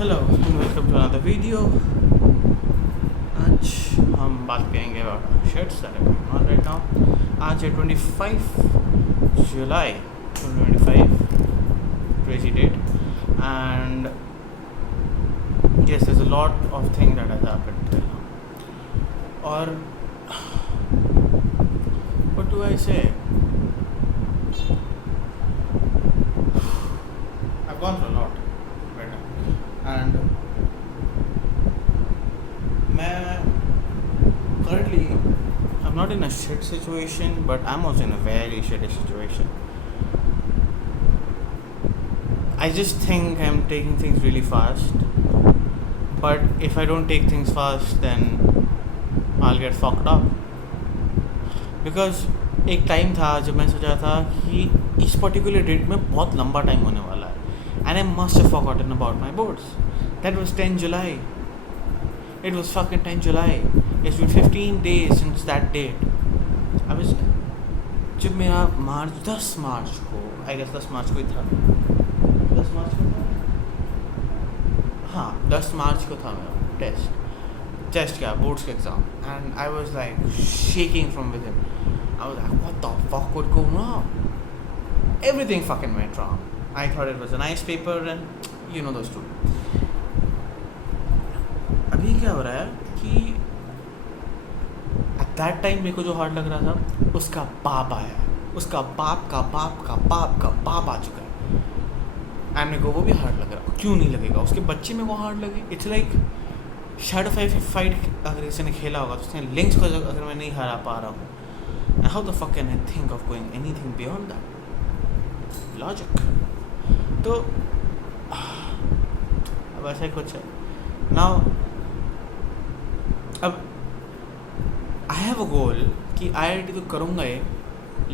Hello and welcome to another video. आज हम बात करेंगे about shirts that are going on right now. आज है 25 जुलाई 2025, crazy date, and yes, there's a lot of thing that has happened till now. और what do I say? I've gone through a lot right now, and currently I'm not in a shit situation, but I'm also in a very shitty situation. I just think I'm taking things really fast, but if I don't take things fast, then I'll get fucked up. Because एक time था जब मैं सोचा था कि इस particular date में बहुत लंबा टाइम होने वाला है, and I must have forgotten about my boards. That was 10 July. It was fucking 10 July. It's been 15 days since that date. I was जब मेरा दस मार्च को, आई गेस 10 मार्च को ही था, 10 मार्च को था, हाँ 10 मार्च को था मेरा टेस्ट क्या बोर्ड्स का exam, and I was like shaking from with in. I was like, what the fuck could go wrong? Everything fucking went wrong. I thought it was a nice paper and you know those two. अभी क्या हो रहा है कि at that time मेरे को जो hard लग रहा था, उसका बाप आया, उसका बाप का बाप का बाप का बाप आ चुका है, एंड मेरे को वो भी हार्ड लग रहा. क्यों नहीं लगेगा? उसके बच्चे मेरे को हार्ड लगे. इट्स लाइक शैडो फाइट अगर किसी ने खेला होगा तो उसने लिंक्स को अगर मैं नहीं हरा पा रहा हूँ, how the fuck can I think of going anything beyond that? Logic. तो अब ऐसा ही कुछ है. Now अब I have a goal कि IIT तो करूँगा ही,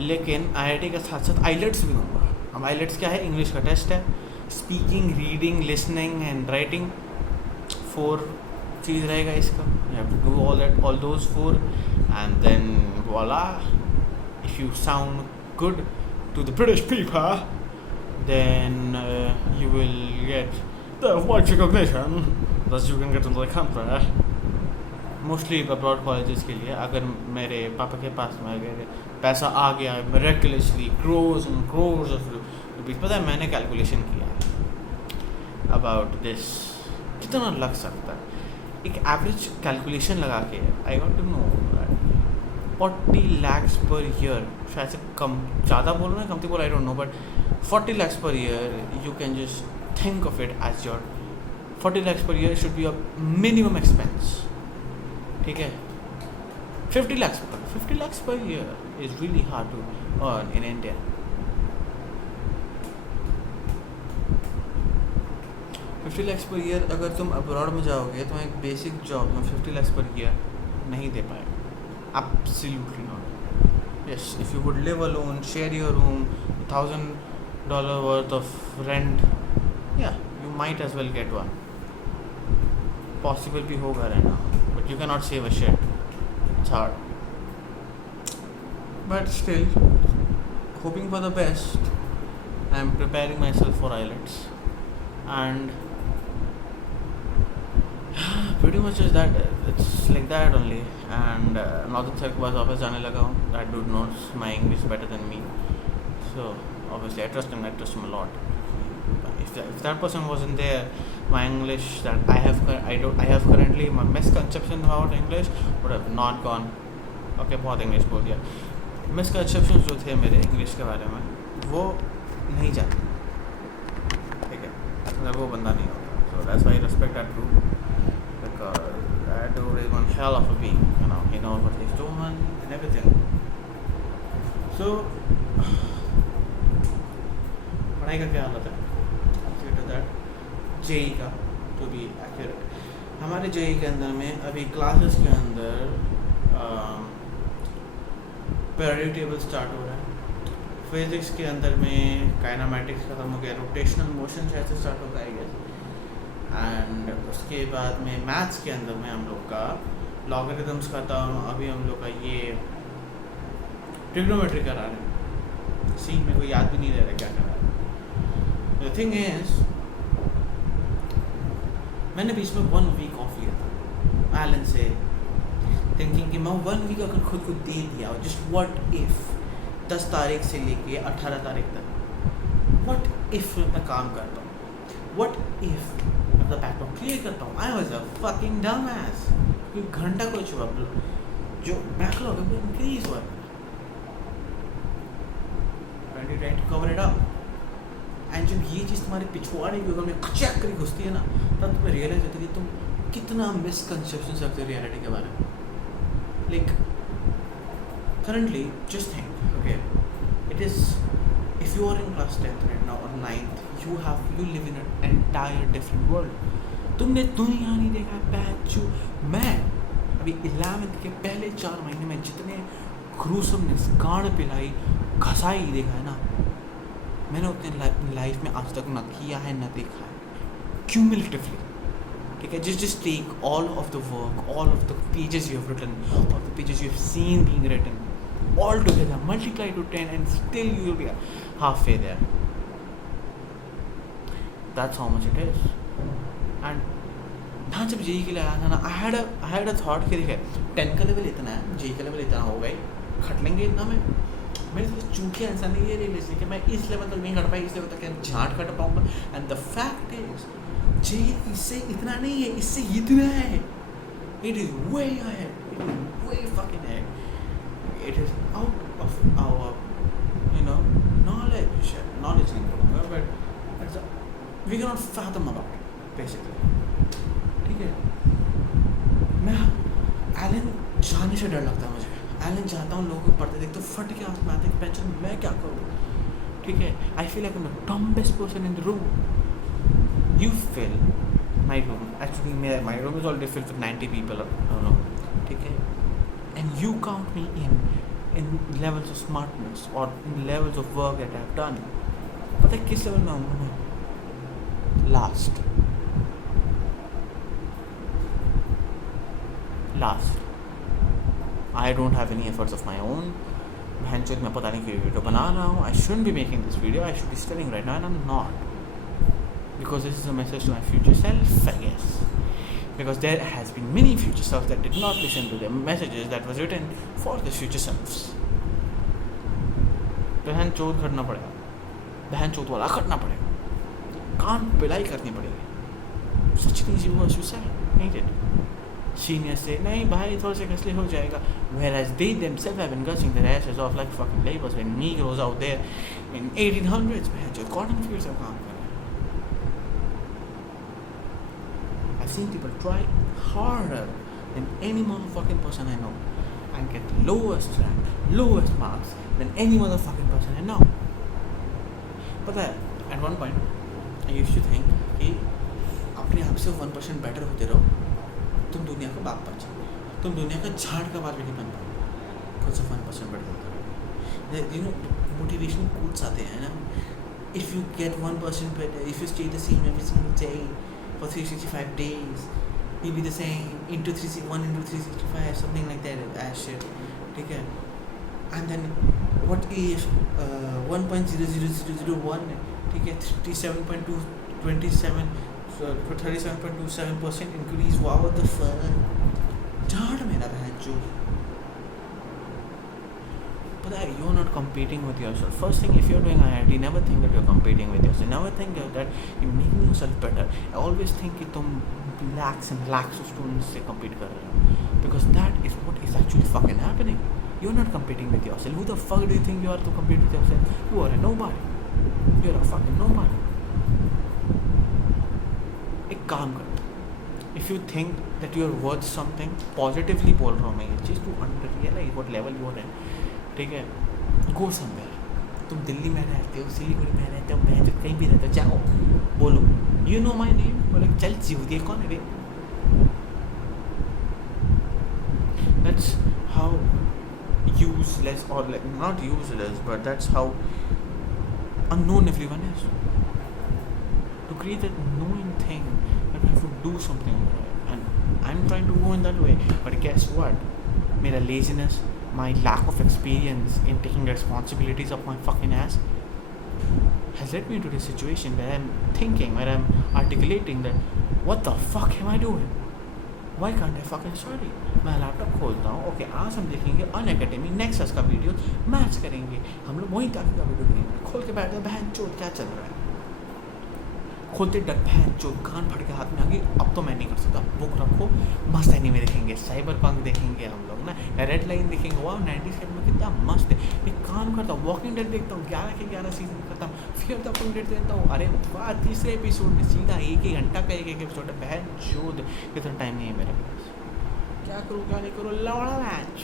लेकिन IIT के साथ साथ IELTS भी दूँगा. अब IELTS क्या है? इंग्लिश का टेस्ट है. Speaking, reading, listening and writing, 4 चीज़ रहेगा इसका. You have to do all those 4, and then voila, if you sound good to the British people, then you will get the white recognition that you can get into the country. Mostly abroad colleges के लिए, अगर मेरे पापा के पास में अगर पैसा आ गया miraculously, crores and crores of rupees, पता है मैंने कैलकुलेशन किया है about this, कितना लग सकता है. एक एवरेज कैलकुलेशन लगा के I want to know 40 lakhs per year, शायद से कम ज़्यादा बोल रहे हैं, कमती बोल, I don't know, but 40 lakhs per year, you can just think of it as your 40 lakhs per year should be a minimum expense. ठीक है, 50 lakhs per year is really hard to earn in India. $50 per year अगर तुम abroad में जाओगे तो एक basic job में 50 lakhs per year नहीं दे पाएगा. Absolutely not. Yes, if you would live alone, share your room, $1,000 worth of rent, yeah, you might as well get one. Possible भी होगा रहना, but you cannot save a shit. It's hard. But still, hoping for the best. I'm preparing myself for IELTS, and pretty much is that. It's like that only. And Northern Sir के पास वापस जाने लगा हूँ. That dude knows my English better than me, so obviously I trust him. I trust him a lot. If that person wasn't there, my English that I have currently, my misconception about English would have not gone. Okay, बहुत English बोल दिया. Misconceptions जो थे मेरे English के बारे में, वो नहीं जाते. ठीक है, अगर वो बंदा नहीं होता. So that's why I respect that dude, because that dude is one hell of a being. You know, he knows what he's doing and everything. So पढ़ाई का क्या हालत है? After that, JEE का to be accurate, हमारे JEE के अंदर में अभी क्लासेस के अंदर पीरियड टेबल स्टार्ट हो रहा है. फिजिक्स के अंदर में काइनेमैटिक्स खत्म हो गया, रोटेशनल मोशन ऐसे स्टार्ट होगा आई गेस. एंड उसके बाद में मैथ्स के अंदर में हम लोग का लॉगरिथम्स खत्म. अभी हम लोग का ये ट्रिग्नोमेट्री करा रहे हैं. सी मेरे को याद भी नहीं रह रहा क्या करा रहे. द थिंग इज मैंने बीच में 1 वीक ऑफ लिया था एलन से, थिंकिंग कि मैं 1 वीक अगर खुद को दे दिया, जस्ट व्हाट इफ 10 तारीख से लेके 18 तारीख तक, व्हाट इफ मैं काम करता हूँ, व्हाट इफ मैं अपना बैकलॉग क्लियर करता हूँ। आई वाज अ फकिंग डम एस, क्योंकि घंटा कुछ हुआ, जो बैकलॉग है वो इंक्रीज हुआ, trying to cover it up. And जब ये चीज़ तुम्हारे पिछवाड़े की में चेक करी घुसती है ना, तब तुम्हें रियलाइज होता है कि तुम कितना मिसकंसेप्शन रखते हो रियलिटी के बारे में। Like currently just think, okay, it is, if you are in class 10th right now or 9th, you live in an entire different world. तुमने दुनिया नहीं देखा बैचू। मैं अभी 11th के पहले 4 महीने में जितने ग्रूसमनेस, गाड़ पिलाई, घसाई देखा है ना, मैंने उतने लाइफ में आज तक ना किया है ना देखा है, क्यूमुलेटिवली। ठीक है, just take all of the work, all of the pages you have written, all the pages you have seen being written, all together, multiply to 10, and still you will be halfway there. That's how much it is. And हाँ, जब JEE के लिए आया था ना, I had a thought कि देखिए 10 का लेवल इतना है, जेई का लेवल इतना हो गई, खट लेंगे इतना में। मेरे तो चूंकि इंसान ने ये रियलाइज किया कि मैं इस लेवल तक नहीं खट पाई, इस लेवल तक क्या झाँट कट पाऊँगा। एंड द फैक्ट इज जे इससे इतना नहीं है, इससे इतना है। It is way ahead, it is way fucking ahead, it is out of our knowledge नहीं बोलूँगा, but it's we can not fathom about it basically. ठीक है, मैं एलन जाने से डर लगता है मुझे। एलन चाहता हूँ लोगों को पढ़ते देख तो फट के आँख में आते कि पेंशन मैं क्या करूँ। ठीक है, I feel like I am the dumbest person in the room. You fill my room. Actually, my room is already filled with 90 people. I don't know. Okay? And you count me in levels of smartness or in levels of work that I've done. पता है किस level में आऊँगा मैं? Last. I don't have any efforts of my own. भैंचोद मैं पता नहीं क्यों वीडियो बना रहा हूँ. I shouldn't be making this video. I should be studying right now, and I'm not. Because this is a message to my future self, I guess. Because there has been many future selves that did not listen to the messages that was written for the future selves. बहन चोद करना पड़ेगा, बहन चोद वाला करना पड़ेगा, कान पिलाई करनी पड़ेगी। Such things you were suicide, ain't it? Seniors say, नहीं भाई थोड़े से कसले हो जाएगा, whereas they themselves have been gushing their asses off like fucking labours when Negroes out there in 1800s बहन चोद cotton fields में काम कर। I've seen people try harder than any motherfucking person I know and get lowest rank, lowest marks than any motherfucking person I know. पता है, at one point I used to think कि अपने आप से 1% better होते रहो, तुम दुनिया का बाप बन जाओ, तुम दुनिया का झाड़ का बाप नहीं बन पाओ, खुद से 1% better होते रहो। You know, motivational quotes आते हैं ना, if you get 1% better, if you stay the same every single day for 365 days, you'll be the same into 1 into 365, something like that as shit. ठीक है, and then what if 1.00001, ठीक है, 37.27% increase, wow, what the fuck, झाड़ मेरा बहन जो। But you're not competing with yourself. First thing, if you're doing IIT, never think that you're competing with yourself. Never think that you're making yourself better. I always think कि तुम lakhs and lakhs of students से compete कर रहे हो, because that is what is actually fucking happening. You're not competing with yourself. Who the fuck do you think you are to compete with yourself? You are a nobody. You're a fucking nobody. एक काम करो. If you think that you're worth something, positively बोल रहा हूँ मैं ये चीज़, to under realize what level you are in. ठीक है, गो समवेयर। तुम दिल्ली में रहते हो, सिलीगुड़ी में रहते हो, मैं कहीं भी रहते हो, जाओ बोलो यू नो माई नेम, बोले चल जीवती कौन है रे। That's how useless, or like not useless, but that's how unknown everyone is. To create that knowing thing, that we have to do something, and I'm trying to go in that way, but guess what, मेरा laziness, my lack of experience in taking responsibilities of my fucking ass has led me to this situation where I'm thinking, where I'm articulating that what the fuck am I doing, why can't I fucking study. मैं laptop खोलता हूँ, okay आज हम देखेंगे Unacademy Nexus का वीडियो, match करेंगे हम लोग, वहीं तक का वीडियो देखेंगे। खोल के बैठे बहन चोट क्या चल रहा है, खोलते डर बहन चोट कान फट के हाथ में आ गई, अब तो मैं नहीं कर सकता, बुक रखो, मस्त एनीमे देखेंगे, साइबर पंक देखेंगे हम लोग ना, रेड लाइन देखेंगे, वाह 90s में कितना मस्त है। एक काम करता हूँ, वॉकिंग डेड देखता हूँ, 11 के 11 सीजन करता हूँ, फिर द वॉकिंग डेड देखता हूँ, अरे वाह तीसरे एपिसोड में सीधा एक ही घंटा का एक एपिसोड है, बहन चोद इतना टाइम नहीं है मेरे पास, क्या करूँ क्या नहीं करूँ, लौड़ा मैच।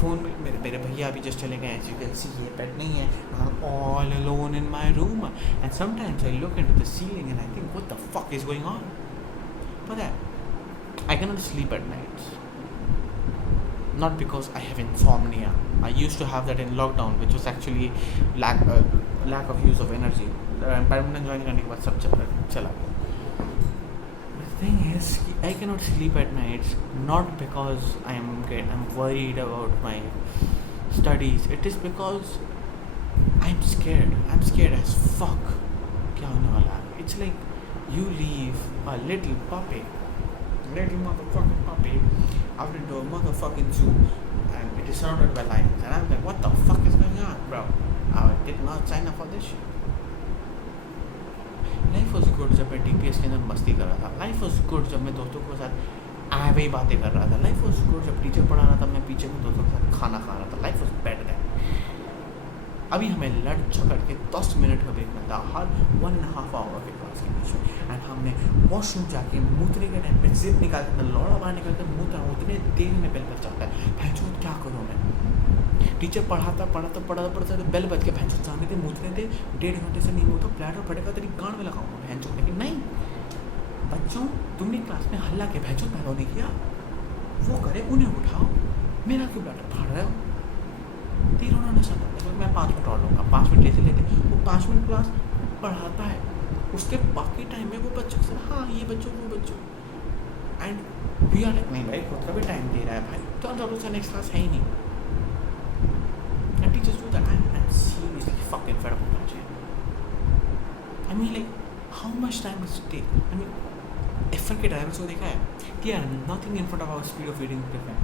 फ़ोन में मेरे भैया अभी जस्ट चले गए, एज यू कैन सी ये बेड नहीं है, I am all alone in my room and sometimes I look into the ceiling and I think what the fuck is going on. पता है, I can not sleep at nights, not because I have insomnia. I used to have that in lockdown, which was actually lack of use of energy. Badminton join करने के बाद सब चला गया। The thing is, I cannot sleep at nights not because I'm worried about my studies. It is because I'm scared. I'm scared as fuck. क्या होने वाला है? It's like you leave a little motherfucking puppy out into a motherfucking zoo and it is surrounded by lions and I'm like, what the fuck is going on, bro? I did not sign up for this shit. Life was good जब मैं DPS के अंदर मस्ती कर रहा था, life was good जब मैं दोस्तों के साथ आवे ही बातें कर रहा था, लाइफ वॉज गुड जब टीचर पढ़ा रहा था, मैं पीछे में दोस्तों के साथ खाना खा रहा था, लाइफ वॉज बेटर है। अभी हमें लड़ झगड़ के 10 मिनट का ब्रेक मिलता हर 1.5 आवर के क्लास के बीच में एंड हमने वॉशरूम जाके मूतने के टाइम पे जिप निकाल के लौड़ा बाहर निकल कर मूतना उतने देर में बेल बज जाता है। भैंचो क्या करूँ मैं, टीचर पढ़ाता तो बेल बज के भैंचो जाने थे मूतने थे, 1.5 घंटे से नहीं होता, प्लेटर फटेगा तेरी गांड में लगाऊंगा भैंचो। लेकिन नहीं बच्चों, तुमने क्लास में हल्ला के भैंचो पैदा नहीं किया, वो करे उन्हें उठाओ, मेरा क्यों प्लेटर फाड़ रहे हो, तीर उन्होंने सुना मैं 5 मिनट और लूँगा, 5 मिनट ऐसे लेते, वो 5 मिनट क्लास पढ़ाता है, उसके बाकी टाइम में वो बच्चों से हाँ ये बच्चों वो बच्चों एंड वी आर लाइक नहीं भाई खुद का भी टाइम दे रहा है भाई, तो अंदर उसका नेक्स्ट क्लास है ही नहीं and teachers do that and seriously fucking fed up होना चाहिए। I mean like how much time does it take, I mean F1 के ड्राइवर्स को देखा है कि यार nothing in front of our speed of reading tiffin,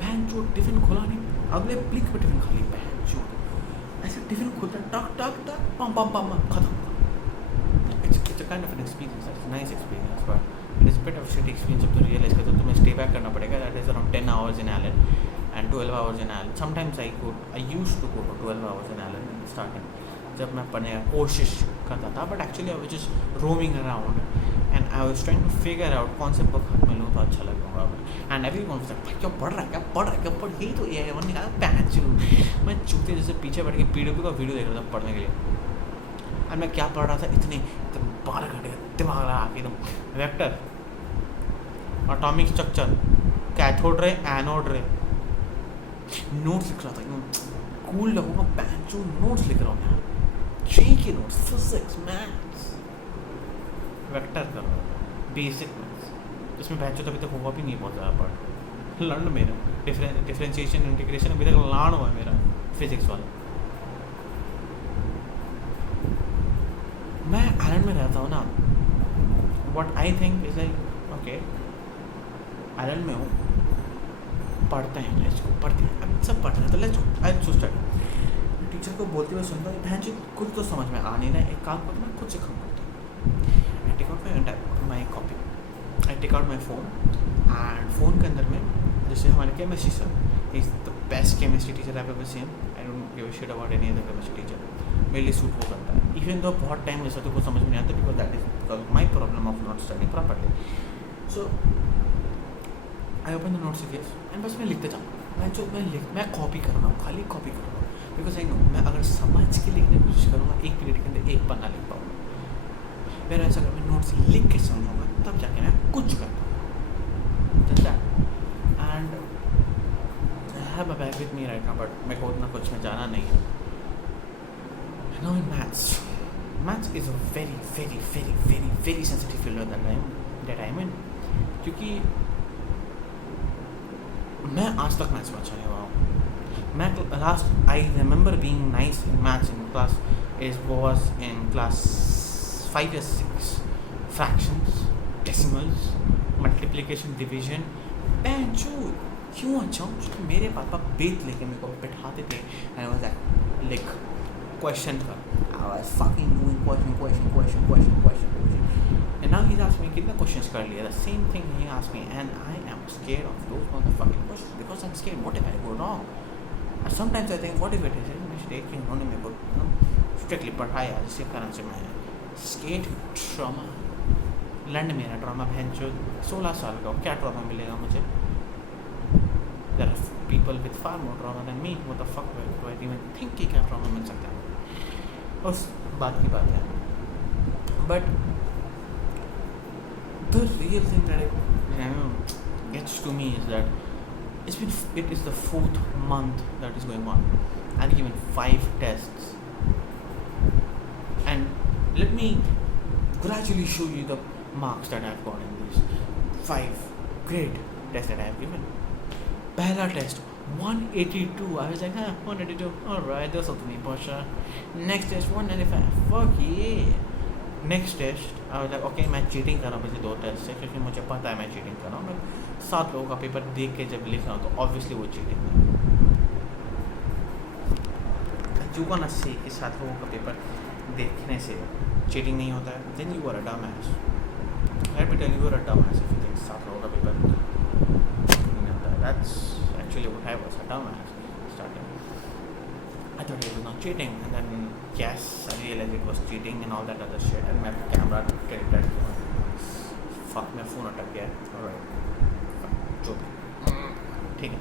बहन जो टिफिन खोला नहीं अगले ब्लिक पे टिफिन खा ली, बहन जो ऐसे टिफिन खुलता है टक टक टक पम पम पम खत्म। It's a kind of an experience, it's a nice experience, but it is a bit of a shitty experience जब तो realize करते हो तुम्हें stay back करना पड़ेगा, that is around 10 hours in Allen and 12 hours in Allen. Sometimes I used to go to 12 hours in Allen in the starting जब मैं पढ़ने का कोशिश करता था, but actually I was just roaming around and I was trying to figure out कौन से book हाथ में लूँ तो अच्छा लगेगा and everyone was like भाई क्या पढ़ रहा है यही तो AI1 निकाला पैच। मैं चूते जैसे पीछे बैठ के PWP का वीडियो देख रहा था पढ़ने के लिए और मैं क्या पढ़ रहा था इतने 12 घंटे दिमाग लगा के एकदम vector atomic structure cathode ray anode रे नोट्स लिख रहा था एकदम कूल लगूंगा पैच नोट्स लिख रहा हूँ यार जी के नोट्स फिजिक्स मैथ्स वेक्टर कर रहा था बेसिक मैथ्स जिसमें पैच तभी तक हुआ भी नहीं बहुत ज़्यादा पढ़ लर्न मेरा डिफरेंशिएशन इंटीग्रेशन अभी तक लर्न हुआ है मेरा फिजिक्स वाला। मैं आयरलैंड में रहता हूँ ना, what I think is like okay Ireland में हूँ पढ़ते हैं इंग्लिश को पढ़ते हैं अब सब पढ़ रहे हैं तो let's I so start teacher को बोलते हुए सुनता हूँ बहन जी कुछ तो समझ में आ नहीं रहा है, एक काम करता मैं खुद से काम करता हूँ। I take out my copy, I take out my phone and phone के अंदर में जैसे हमारे chemistry sir is the best chemistry teacher I have ever seen, I don't give a shit about any other chemistry teacher, मेरे लिए suit वो करता है इवन दो बहुत टाइम वैसा तो कुछ समझ में नहीं आता because that is because my problem of not study properly. So I open the notes and बस मैं लिखते जाऊँ, मैं कॉपी कर रहा हूँ खाली कॉपी कर रहा हूँ बिकॉज आई नो मैं अगर समझ के लिखने की कोशिश करूँगा एक पीरियड के अंदर एक पन्ना लिख पाऊँगा, मेरा ऐसा अगर मैं नोट्स लिख के समझूँगा तब जाके मैं कुछ कर पाऊँगा just that. And I have a bag with me right now but मेरे को उतना कुछ में जाना नहीं है। Now in maths is a very very very very very sensitive field that I'm in क्योंकि मैं आज तक मैथ्स में अच्छा नहीं हुआ हूँ। मैं last I remember being nice in maths in class is was in class 5 या 6 फ्रैक्शंस, डेसिमल्स, मल्टीप्लिकेशन, डिवीजन, पैंचो क्यों अच्छा हूँ क्योंकि मेरे पापा बेत लेके मेरे को बैठाते थे एंड वाज लाइक लिख क्वेश्चन कर I was fucking doing question and now he asked me कितना क्वेश्चंस कर लिया the same thing he asked me and I am scared of those motherfucking questions because I am scared what if I go wrong and sometimes I think what if it is mistake कि उन्होंने मेरे को strictly पढ़ाया जिसके कारण से मैं skate trauma land मेरा ट्रॉमा बहन जो 16 साल का क्या ट्रॉमा मिलेगा मुझे There are people with far more trauma than me. What the fuck do I even think कि क्या trauma मिल सकता है उस बात की बात है but the real thing that gets to me is that it is the 4th month that is going on. I've given 5 tests and let me gradually show you the marks that I've got in these 5 great tests that I have given. पहला test 182 I was like 182 alright that's something important. Next test 195 fuck yeah. Next test I was like okay मैं cheating कर रहा हूँ वैसे 2 test से क्योंकि मुझे पता है मैं चीटिंग कर रहा हूँ मैं 7 लोगों का पेपर देख के जब लिख रहा हूँ तो ऑब्वियसली वो चीटिंग है चूका ना से कि 7 लोगों का पेपर देखने से चीटिंग नहीं होता है then you are a dumbass. Let me tell you, you are a dumbass if you think 7 लोगों का paper that's actually what I was, a dumbass starting. I thought it was not cheating and then yes, I realized it was cheating and all that other shit and my camera tilted. Fuck, my phone अटक गया. Alright, जो भी ठीक है.